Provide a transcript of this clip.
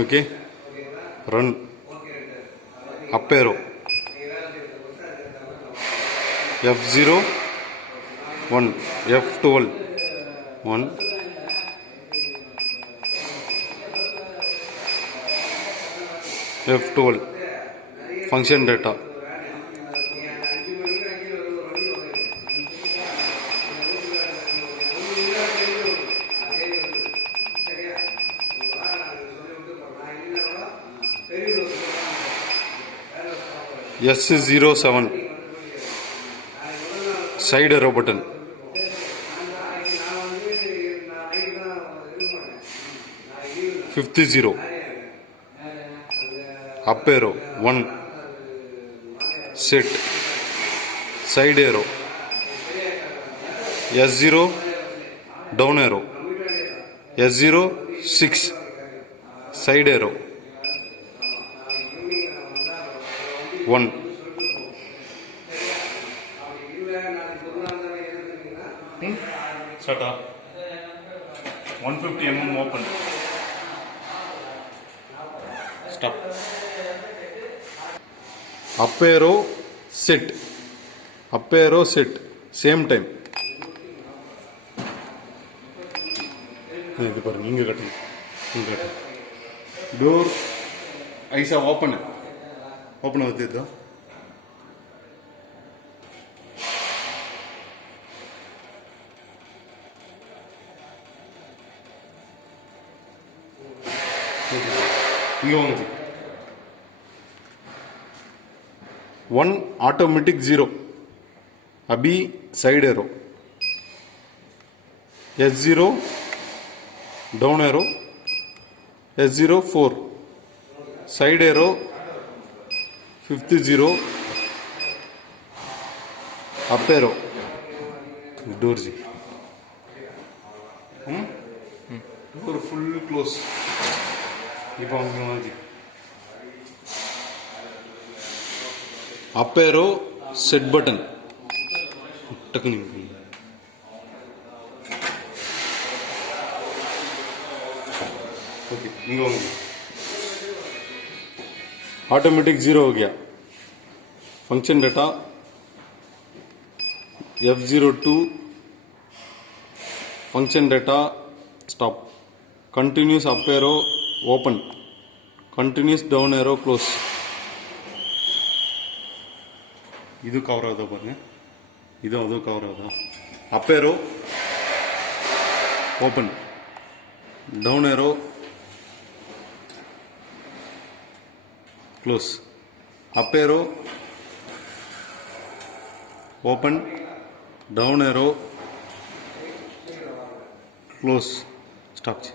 Okay, run, up arrow, F0, 1, F12, 1, F12, function data. S07, side arrow button. Fifth zero, up arrow, 1, set, side arrow, S0, down arrow, S0, 6, side arrow, 1. Shut up. 150 mm open. Stop. Up arrow, set. Up arrow, set. Same time. Door, eyes are open. Open with it though. One automatic 0. Abhi side arrow. S0 down arrow. S0 4. Side arrow. Fifth 0. Up arrow. Door ji. Door full close. Up arrow, set button. Okay, automatic 0 हो गया. Function data F02. Function data stop. Continuous up arrow open. Continuous down arrow close. ಇದು cover ಆದ ಬನ್ನಿ, ಇದು ಅದು cover ಆದ. Up arrow open, down arrow close. Up arrow open, down arrow close. Stop.